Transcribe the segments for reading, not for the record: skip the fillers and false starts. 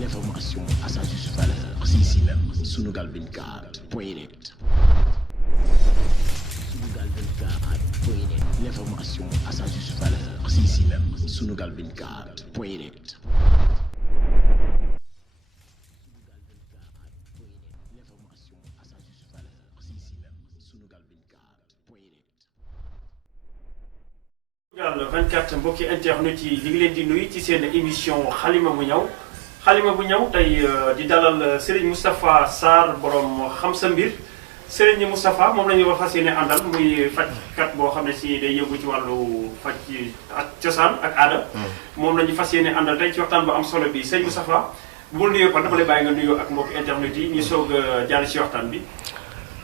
L'information à sa juste valeur, c'est ici même, Sunugal 24.net. Sunugal 24.net. L'information à sa juste valeur, c'est ici même, Sunugal 24.net. L'information à sa juste valeur, c'est ici même, Sunugal 24.net. Sunugal 24 mbokki internet yi ñu ngi leen di nuyu ci seen émission xalima bu ñëw tey di dalal Serigne Moustapha Sarr borom xam sa mbir Serigne Moustapha moom la ñuy wax fas yéene àndal muy fajkat boo xam ne si day yëngu ci wàllu faj ak cosaan ak aada. moom la ñu fas yéene àndal tey ci waxtaan bu am solo bi Serigne Moustapha bu nuyoo kon dama lay bàyyi nga nuyoo ak mbokki internet yi ñu soog a jàll ci waxtaan bi.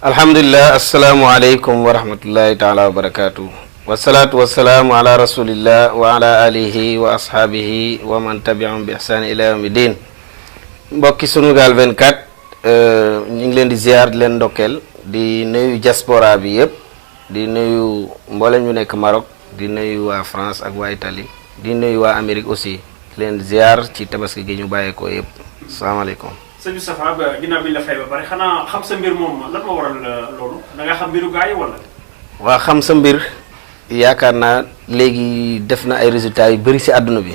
alhamdulilah asalaamualeykum wa rahmatullahi taala wa barakaatu. wasalaatu wasalaamu ala rasulillah wa ala alihi wa ashaabihi wa man tabiahum bi ihsaan ila yawmi din mbokki Sunugal 24 ñu ngi leen di ziar di leen ndokkeel di nuyu diaspora bi yëpp di nuyu mboolem ñu nekk Maroc di nuyu waa France ak waa Italie di nuyu waa Amérique aussi di leen ziar ci tabaski gi ñu bàyyeekoo yëpp asalaamaaleykum. sëñ Moustapha ba ginnaaw bi ñu la fay ba pare xanaa xam sa mbir moom lan moo waral loolu da nga xam mbiru gars yi wala. waa xam sa mbir. yaakaar naa léegi def na ay résultats yu bëri ci àdduna bi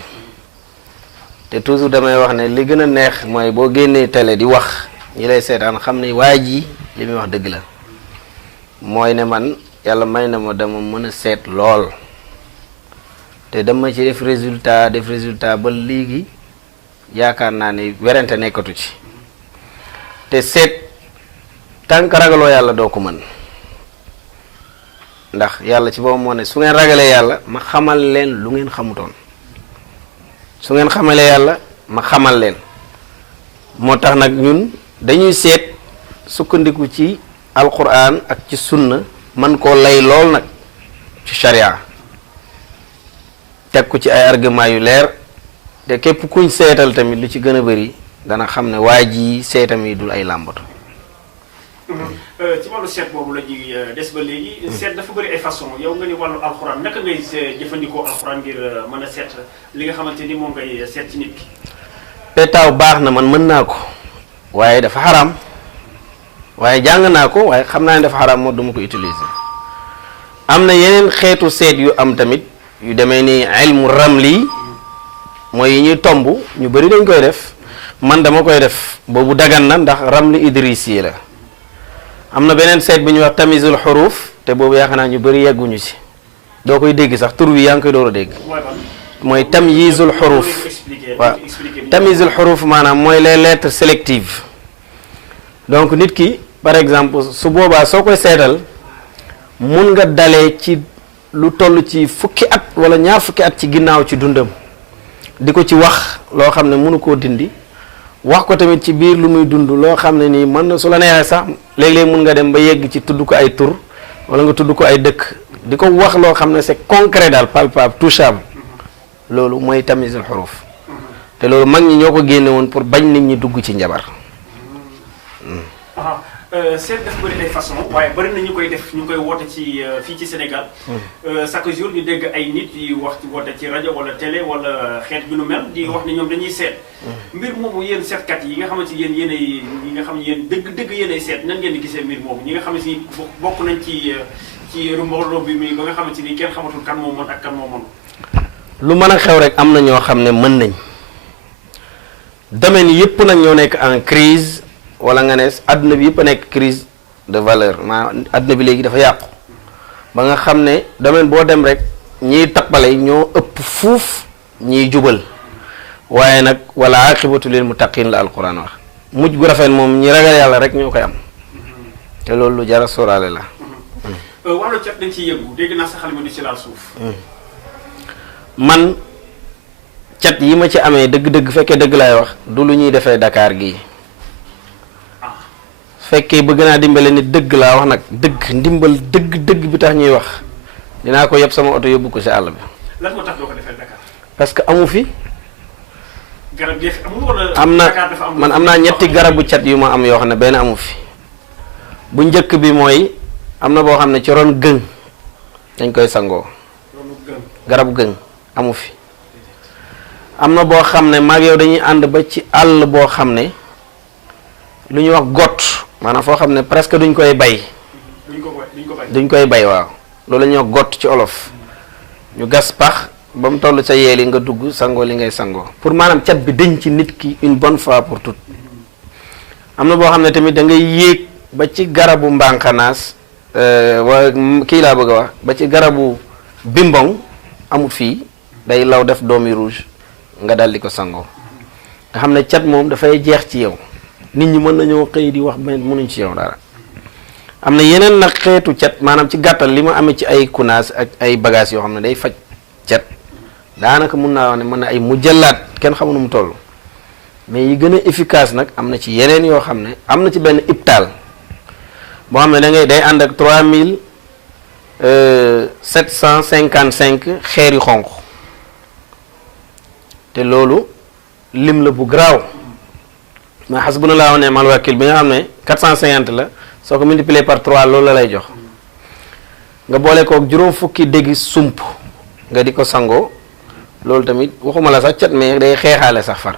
te toujours damay wax ne li gën a neex mooy boo génnee télé di wax ñi lay seetaan xam ne waa ji li muy wax dëgg la mooy ne man yàlla may na ma dama mën a seet lool te dama ci def résultat ba léegi yaakaar naa ne werante nekkatu ci te seet tànk ragaloo yàlla doo ko mën ndax yàlla ci boobu moo ne su ngeen ragalee yàlla ma xamal leen lu ngeen xamutoon su ngeen xamalee yàlla ma xamal leen moo tax nag ñun dañuy seet sukkandiku ci alquran ak ci sunna man koo lay lool nag ci sharia teg ko ci ay argument yu leer te képp kuñ seetal tamit lu ci gën a bëri dana xam ne waa ji seetam yi dul ay làmbatu. ci wàllu seet boobu la ñuy des ba léegi. seet dafa bëri ay façon yow nga ni wàllu alxuraan naka ngay jëfandikoo alxuraan ngir mën a seet li nga xamante ni moom ngay seet ci nit ki. petaaw baax na man mën naa ko waaye dafa xaraam waaye jàng naa ko waaye xam naa ne dafa xaraam moo duma ko utiliser. am na yeneen xeetu seet yu am tamit yu demee ni ilmu ramli mooy yi ñuy tomb ñu bëri dañ koy def man dama koy def boobu dagan na ndax ramli idrisi la. am na beneen seet bi ñuy wax tamizul xuruf te boobu yaakaar naa ñu bëri yegguñu ci doo koy dégg sax tur bi yaa ngi koy door a dégg mooy tamyizul xuruf waaw tamyizul xuruf maanaam mooy les lettres sélectives donc nit ki par exemple su boobaa soo koy seetal mun nga dalee ci lu toll ci fukki at wala ñaar fukki at ci ginnaaw ci dundam di ko ci wax loo xam ne mënu koo dindi wax ko tamit ci biir lu muy dund loo xam ne nii mën na su la neexee sax léeg-léeg mun nga dem ba yegg ci tudd ko ay tur wala nga tudd ko ay dëkk di ko wax loo xam ne c'est concret daal palpable touchable loolu mooy tamizul xuruf te loolu mag ñi ñoo ko génne woon pour bañ nit ñi dugg ci njabar. seet dafa bëri ay façon waaye bëri na ñu koy def ñu koy woote ci fii ci Sénégal. chaque jour ñu dégg ay nit yi wax ci woote ci rajo wala télé wala xeet bi nu mel di wax ne ñoom dañuy seet. mbir moomu yéen seetkat yi nga xamante yéen yéenay ñi nga xam ne yéen dëgg yéenay seet nan ngeen di gisee mbir moomu ñi nga xam ne si bokk nañ ci rumbooloo bi mi ba nga xamante ni kenn xamatul kan moo mën ak kan moo mën. lu mën a xew rek am na ñoo xam ne mën nañ domaine yëpp nag ñoo nekk en crise wala nga ne adduna bi yëpp a nekk crise de valeur maanaam adduna bi léegi dafa yàqu ba nga xam ne domaine boo dem rek ñiy tappale ñoo ëpp fuuf ñiy jubal waaye nag wala aqibatu lil muttaqin la alquran wax mujj gu rafet moom ñi ragal yàlla rek ñoo koy am te loolu lu jara sóoraale la. wàllu cat dañ ciy yëngu dégg naa sa xalima di ci laal suuf. man cat yi ma ci amee dëgg-dëgg fekkee dëgg laay wax du lu ñuy defee Dakar gii. fekkee bëgg naa dimbale nit dëgg laa wax nag dëgg ndimbal dëgg bi tax ñuy wax dinaa ko yeb sama oto yóbbu ko ci àll bi. lan moo tax doo ko defee Dakar. parce que amu fi. garab gi amul wala. am na man am naa ñetti garabu cat yu ma am yoo xam ne benn amu fi bu njëkk bi mooy am na boo xam ne ci ron gëng dañ koy sangoo. garabu gëng amu fi am na boo xam ne maag yow dañuy ànd ba ci àll boo xam ne lu ñuy wax gott maanaam foo xam ne presque duñ koy bay duñ koy bay waaw loolu la ñuy wax gott ci olof ñu gas pax ba mu toll sa yeel yi nga dugg sangoo li ngay sangoo pour maanaam cat bi dañ ci nit ki une bonne fois pour toutes am na boo xam ne tamit da ngay yéeg ba ci garabu mbànqanaas wa kii laa bëgg a wax ba ci garabu bimbong amut fii day law def doomi rouge nga dal di ko sangoo nga xam ne cat moom dafay jeex ci yow nit ñi mën nañoo xëy di wax mais mënuñ ci yow dara am na yeneen nag xeetu cat maanaam ci gàttal li ma amee ci ay kunaas ak ay bagages yoo xam ne day faj cat daanaka mun naa wax ne mën na ay mujjalaat kenn xamu nu mu toll mais yi gën a efficace nag am na ci yeneen yoo xam ne am na ci benn iptaal boo xam ne da ngay day ànd ak 3755 xeer yu xonq te loolu lim la bu garaaw ma hasbunallahu wa ni'mal wakil bi nga xam ne 450 la soo ko multiplier par 3 loolu la lay jox nga boole kook juróom fukki déggi sump nga di ko sangoo loolu tamit waxuma la sax cat mais day xeexaale sax far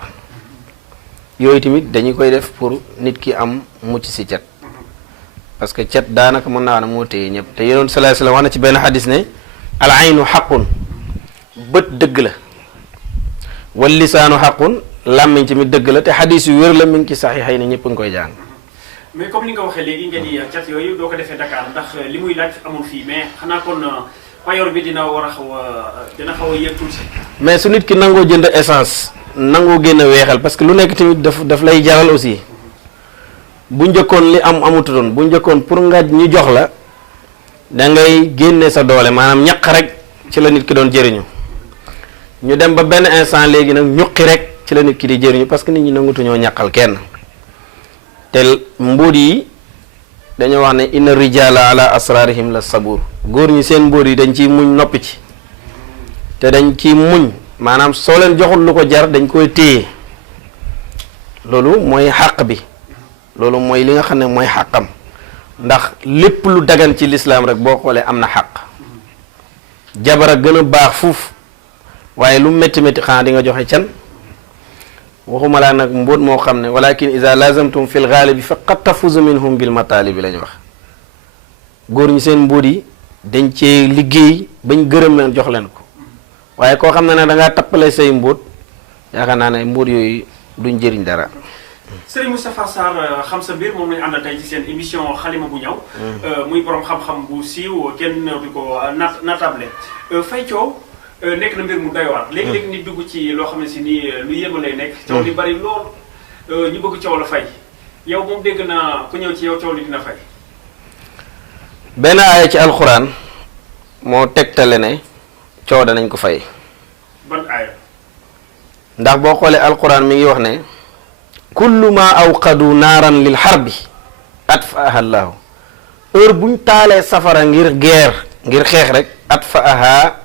yooyu tamit dañu koy def pour nit ki am mucc si cat parce que cat daanaka mën naa wax ne moo téye ñëpp te yonent sallallahu alayhi wasallam wax na ci benn xadis ne al aynu xaqun bët dëgg la wal lisaanu xaqun làmmiñ tamit dëgg la te xadis yu wér la mi ngi ci saxiixay ne ñëpp a ngi koy jàng. mais comme li nga waxee léegi nga ni cat yooyu doo ko defee Dakar ndax li muy laaj amul fii mais xanaa kon payoor bi dina war a xaw a yëg tuuti. mais su nit ki nangoo jënd essence nangoo génn weexal parce que lu nekk tamit daf lay jaral aussi bu njëkkoon li amututoon bu njëkkoon pour nga ñu jox la da ngay génne sa doole maanaam ñaq rek ci la nit ki doon jëriñu ñu dem ba benn instant léegi nag ñuqi rek ci la nit ki di jëriñu parce que nit ñi nangutuñoo ñaqal kenn te mbóot yi dañoo wax ne inna rijala ala asrarihim la sabur góor ñi seen mbóot yi dañ ciy muñ noppi ci te dañ ciy muñ maanaam soo leen joxul lu ko jar dañ koy téye loolu mooy xàq bi loolu mooy li nga xam ne mooy xàqam ndax lépp lu dagan ci lislaam rek boo xoolee am na xàq jabar a gën a baax fuuf waaye lu métti métti xanaa di nga joxe can waxuma laa nag mbóot moo xam ne walakin iza lazamtum fil ghalibi fa qad tafuzu minhum bil matalibi la ñu wax góor ñi seen mbóot yi dañ cee liggéey bañ gërëm leen jox leen ko waaye koo xam ne nag da ngaa tappale say mbóot yaakaar naa ne mbóot yooyu duñ jëriñ dara. Serigne Moustapha Sarr xam sa mbir moom lañu àndal tey ci seen émission xalima bu ñaw muy borom xam-xam bu siiw kenn di ko natable fay coow nekk na mbir mu doy waar léegi-léegi nit dugg ci loo xam ne si nii lu yéema lay nekk coow li bari lool ñu bëgg coow la fay yow moom dégg naa ku ñëw ci yow coow li dina fay. benn aaya ci alxuraan moo tegtale ne coow danañ ko fay. ban aaya. ndax boo xoolee alxuraan mi ngi wax ne kullu ma awqadu naaran lil xarbi atfaaha llaahu heure buñ taalee safara ngir guerre ngir xeex rek atfaaha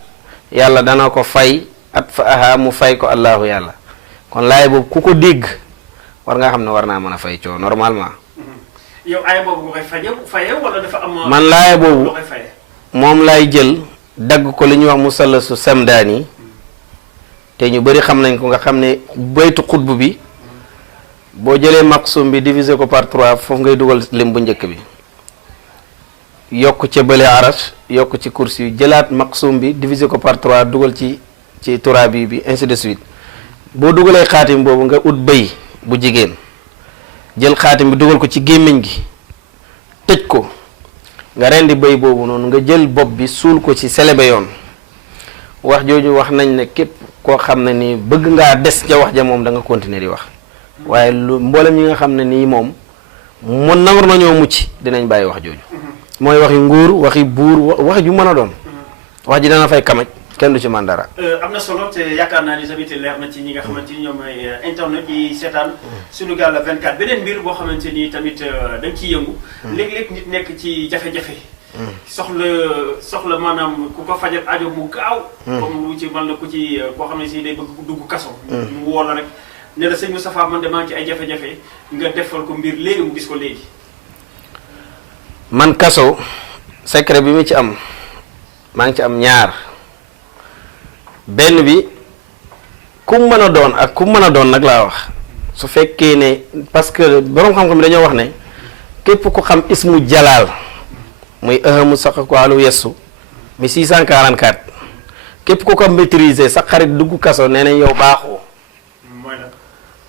yàlla dana ko fay atfaaha mu fay ko allahu yàlla kon laay boobu ku ko dégg war nga xam ne war naa mën a fay coow normalement. yow aaya boobu nga koy faye wala dafa am. man laay boobu moom laay jël dagg ko li ñuy wax musallasu samdaani te ñu bëri xam nañ ko nga xam ne baytu xutb bi boo jëlee maqsum bi diviser ko par 3 foofu ngay dugal lim bu njëkk bi yokk ca bële arash yokk ci kursi yu jëlaat maqsum bi diviser ko par 3 dugal ci turaabi bi ainsi de suite boo dugalee xaatim boobu nga ut bëy bu jigéen jël xaatim bi dugal ko ci gémmiñ gi tëj ko nga rendi bëy boobu noonu nga jël bopp bi suul ko ci selebe yoon wax jooju wax nañ ne képp koo xam ne nii bëgg ngaa des ca wax ja moom da nga continuer di wax waaye lu mboolem ñi nga xam ne nii moom mun nangar nañoo mucc dinañ bàyyi wax jooju mooy waxi nguur waxi buur wax ju mën a doon wax ji dana fay kamaj kenn du ci man dara. am na solo te yaakaar naa ni tamit leer na ci ñi nga xamante ni ñoom mooy internet yi seetaan Sunugal 24 beneen mbir boo xamante ni tamit dañ ciy yëngu. léeg-léeg nit nekk ci jafe-jafe. soxla maanaam ku ko fajal aajo mu gaaw. comme lu ci mën na ku ci koo xam ne si day bëgg dugg kaso. mu woo la rek ne la sëñ Moustapha man de maa ngi ci ay jafe-jafe nga defal ko mbir léegi mu gis ko léegi. man kaso secret bi mu ci am maa ngi ci am ñaar benn bi ku mën a doon ak ku mën a doon nag laa wax su fekkee ne parce que borom xam-xam yi dañoo wax ne képp ku xam ismu jalaal muy ahamu sax ko alu yessu mi 644 képp ku ko maîtriser sa xarit dugg kaso nee nañ yow baaxoo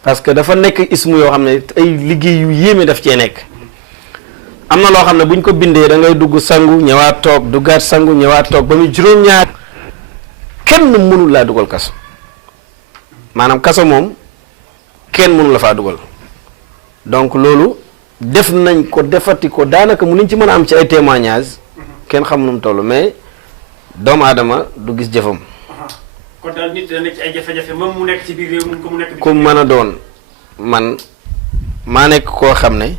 parce que dafa nekk ismu yoo xam ne ay liggéey yu yéeme daf cee nekk am na loo xam ne bu ñu ko bindee da ngay dugg sangu ñëwaat toog duggaat sangu ñëwaat toog ba muy juróom-ñaar kenn mënul laa dugal kaso maanaam kaso moom kenn mënul la faa dugal donc loolu def nañ ko defati ko daanaka mu liñ ci mën a am ci ay témoignages kenn xam nu mu toll mais doomu aadama du gis jëfam. kon daal nit dana nekk ci ay jafe-jafe moom mu nekk ci biir réew mi ko mu nekk. ku mën a doon man maa nekk koo xam ne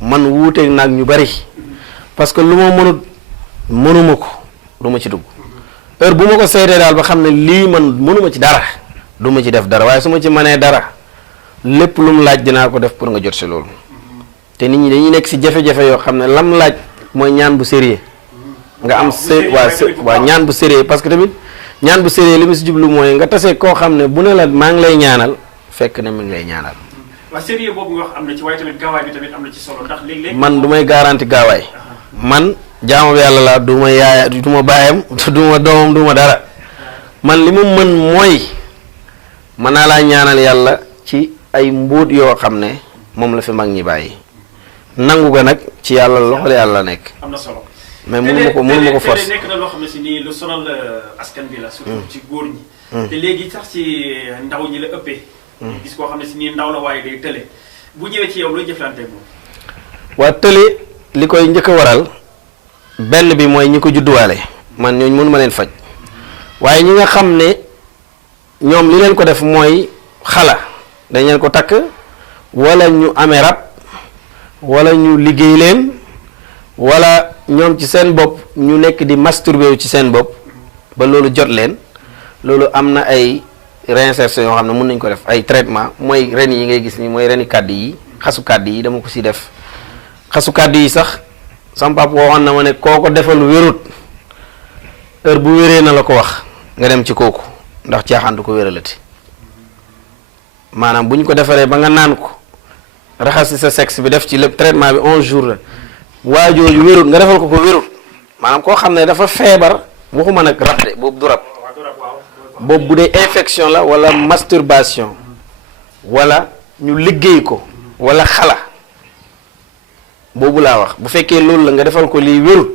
man wuuteeg naag ñu bari parce que lu ma mënuma ko du ma ci dugg heure bu ma ko seetee daal ba xam ne lii man mënuma ci dara du ma ci def dara waaye su ma ci mënee dara lépp lu mu laaj dinaa ko def pour nga jot si loolu te nit ñi dañuy nekk si jafe-jafe yoo xam ne lam laaj mooy ñaan bu sérieux nga am waa ñaan bu sérieux parce que tamit ñaan bu sérieux li mu si jublu mooy nga tasee koo xam ne bu ne la maa ngi lay ñaanal fekk ne mi ngi lay ñaanal. waaw sérieux boobu nga wax am na ci waaye tamit gaawaay bi tamit am na ci solo ndax léeg-léeg man du may garanti gaawaay man jaamu bi yàlla laa du ma yaaya du ma baayam du ma doomam du ma dara man li mu mën mooy mën naa laa ñaanal yàlla ci ay mbóot yoo xam ne moom la fi mag ñi bàyyi nangu ga nag ci yàlla loxol yàlla nekk. am na solo mais mënu ma ko force nekk na loo xam ne si nii lu sonal askan bi la. surtout ci góor ñi. te léegi sax ci ndaw ñi la ëppee. gis koo xam ne si nii ndaw la waaye day tële bu ñëwee ci yow looy jëflanteeg moom. waa tële li koy njëkk a waral benn bi mooy ñi ko judduwaale man ñooñu mënu ma leen faj waaye ñi nga xam ne ñoom li leen ko def mooy xala dañ leen ko takk wala ñu amee rab wala ñu liggéey leen wala ñoom ci seen bopp ñu nekk di masturbé wu ci seen bopp ba loolu jot leen loolu am na ay réinsertion yoo xam ne mën nañ ko def ay traitement mooy ren yi ngay gis ni mooy reni kàddu yi xasu kàddu yi dama ko si def xasu kàddu yi sax sama papa waxoon na ma ne koo ko defal wérut heure bu wéree na la ko wax nga dem ci kooku ndax caaxaan du ko wéralati maanaam bu ñu ko defaree ba nga naan ko raxas si sa sexe bi def ci lépp traitement bi 11 jours la waajooju wérut nga defal ko ko wérut maanaam koo xam ne dafa feebar waxuma nag rab de boobu du rab boobu bu dee infection la wala masturbation wala ñu liggéey ko wala xala boobu laa wax bu fekkee loolu la nga defal ko lii wérut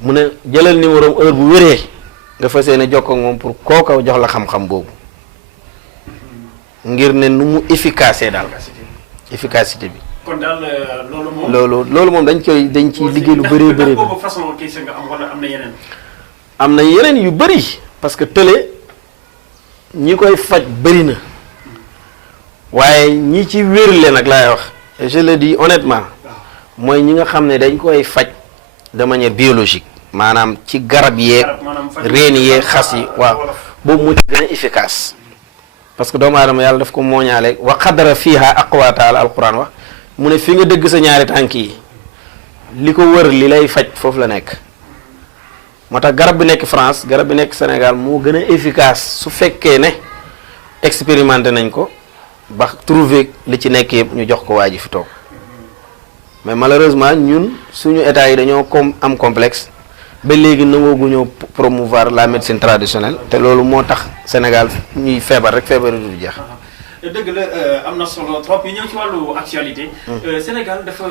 mu ne jëlal numéro heure bu wéree nga fas yéene jokkoo ak moom pour kooka jox la xam-xam boobu ngir ne nu mu efficace daal efficacité bi. kon daal loolu moom. loolu moom dañ ciy liggéey lu bëree bëri. boobu façon kii nga am wala am na yeneen. am na yeneen yu bëri parce que tële ñi koy faj bëri na waaye ñi ci wérle nag laay wax et je le dis honnêtement mooy ñi nga xam ne dañ koy faj de manière biologique maanaam ci garab yeeg reen yeeg xas yi waaw boobu moo ci gën a efficace parce que doomu aadama yàlla daf ko mooñaale wa qadara fiha aqwata la alquran wax mu ne fi nga dëgg sa ñaari tànk yi li ko wër li lay faj foofu la nekk moo tax garab bi nekk France garab bi nekk Sénégal moo gën a efficace su fekkee ne expérimenté nañ ko ba trouver li ci nekk yëpp ñu jox ko waa ji fi toog mais malheureusement ñun suñu état yi dañoo am complexe ba léegi nangooguñoo promouvoir la médecine traditionnelle te loolu moo tax Sénégal ñuy feebar rek feebar du jeex. dëgg la am na solo trop ñu ñëw ci wàllu actualité. Sénégal dafa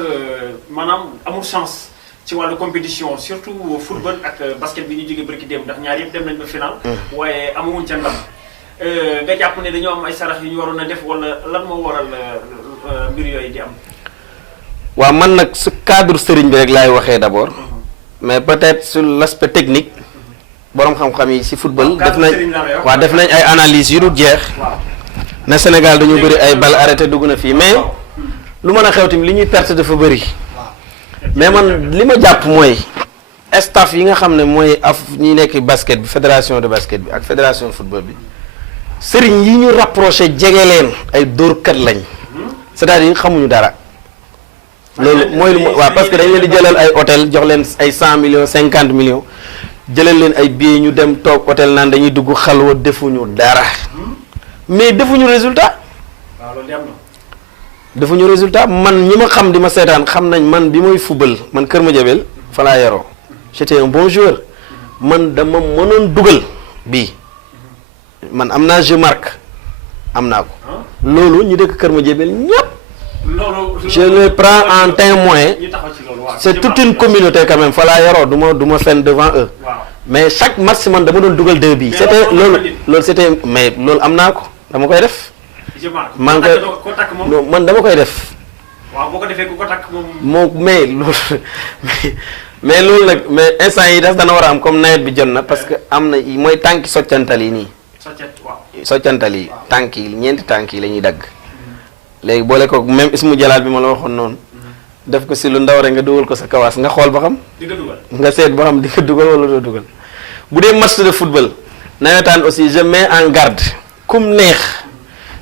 maanaam amul chance ci wàllu compétition surtout football ak basket bi ñu jógee barki démb ndax ñaar yëpp dem nañ ba final. waaye amuwuñ ca ndam. nga jàpp ne dañoo am ay sarax yu ñu waroon a def wala lan moo waral mbir yooyu di am. waaw man nag su cadre sëriñ bi rek laay waxee d'abord. mais peut-être sur l'aspect technique borom xam-xam yi ci football. def nañ ay analyses yu dul jeex. na Sénégal dañu bëri ay bal arrêté dugg na fii mais lu mën a xew tamit li ñuy perte dafa bëri. mais man li ma jàpp mooy staff yi nga xam ne mooy ñi nekk basket bi fédération de basket bi ak fédération de football bi sëriñ yi ñu rapproché jege leen ay dóorkat lañ c'est-à-dire xamuñu dara. loolu mooy lu waaw parce que dañ leen di jëlal ay hôtel jox leen ay 100 millions 50 millions jëlal leen ay billets ñu dem toog hôtel naan dañuy dugg xalwa defuñu dara mais defuñu résultat. waaw loolu dem na. defuñu résultat man ñi ma xam di ma seetaan xam nañ man bi mooy fubal man Kër Madiabel fa laa yaroo j'étais un bon joueur man dama mënoon dugal bii man am naa jeu marque am naa ko loolu ñu dëkk Kër Madiabel ñëpp. Je le prends en témoin. C'est toute une communauté quand même. Fala yaro duma fen devant eux. Mais chaque match man dama doon dugal 2 bi. C'était lolu c'était mais lolu amna ko dama koy def. Man dama koy def. Waaw boko defé ko tak mom mais lolu nak mais instant yi daf dana wara am comme nawet bi jonna parce que amna moy tanki soccantal yi ni. Soccantal yi tanki ñenti tanki lañuy dag. léegi boole ko même ismu jalaal bi ma la waxoon noonu def ko si lu ndaw rek nga dugal ko sa kawaas nga xool ba xam nga seet ba xam di nga dugal wala doo dugal bu dee match de football nawetaan aussi je mets en garde kum neex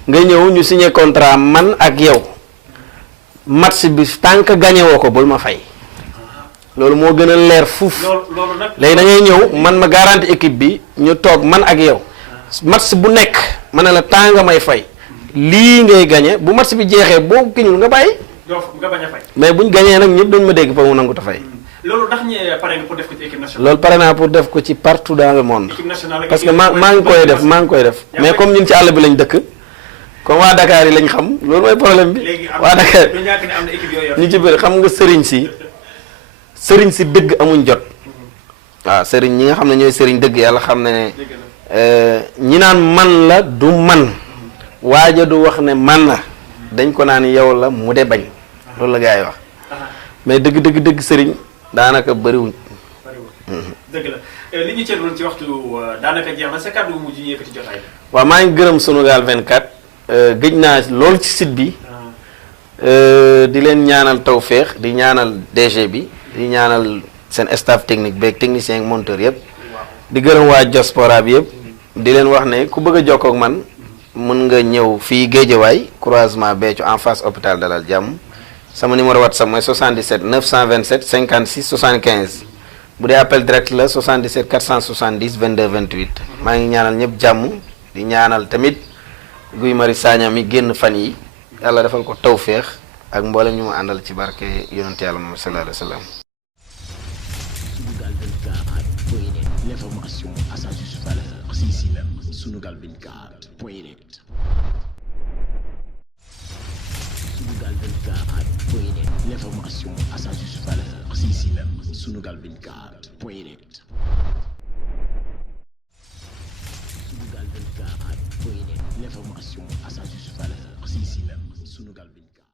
nga ñëw ñu signé contrat man ak yow match bi tant que gagné woo ko bul ma fay loolu moo gën a leer fuuf léegi da ngay ñëw man ma garanti équipe bi ñu toog man ak yow match bu nekk ma ne la temps nga may fay lii ngay gagné bu match bi jeexee boo kiñul nga bàyyi. nga bañ a fay. mais buñ gagné nag ñëpp dañ ma dégg fa mu nangu ta fay. loolu ndax ñu pare nga pour def ko ci équipe nationale. loolu pare naa pour def ko ci partout dans le monde. équipe nationale parce que maa ngi koy def maa ngi koy def. mais comme ñun ci àll bi lañ dëkk. comme waa Dakar yi lañ xam loolu mooy problème bi. waa Dakar ñu ci bëri xam nga sëriñ si dëgg amuñ jot. waaw sëriñ ñi nga xam ne ñooy sëriñ dëgg yàlla xam ne ñi naan man la du man. waaja du wax ne man la dañ ko naan yow la mu de bañ loolu la gaa yi wax mais dëgg sëriñ daanaka bëriwuñ. dëgg la li ñu cëroon ci waxtu daanaka jeex na sa kàddu mujj ñu yëkkati jotaay. waaw maa ngi gërëm Sunugal 24 gëj naa loolu ci site bi di leen ñaanal tawféex di ñaanal DG bi di ñaanal seen staff technique beeg technicien ak monteur yëpp di gërëm waa diaspora bi yëpp di leen wax ne ku bëgg a jokkoo ak man. mën nga ñëw fii Guédiawaye croisement Béthio en face hôpital Dalal Jàmm sama numéro WhatsApp mooy 77 927 56 75 bu dee appel direct la 77 470 22 28 maa ngi ñaanal ñëpp jàmm di ñaanal tamit Guy Marius Sagna mi génn fan yi yàlla defal ko tawféex ak mboolem ñu ma àndal ci barke yonent yàlla Muhammad sallallahu alayhi wa sallam. L'information à sa juste valeur, c'est ici même, Sunugal 24.net. Sunugal 24.net. L'information à sa juste valeur, c'est ici même, Sunugal 24.net. Sunugal 24.net. L'information à sa juste valeur, c'est ici même, Sunugal 24.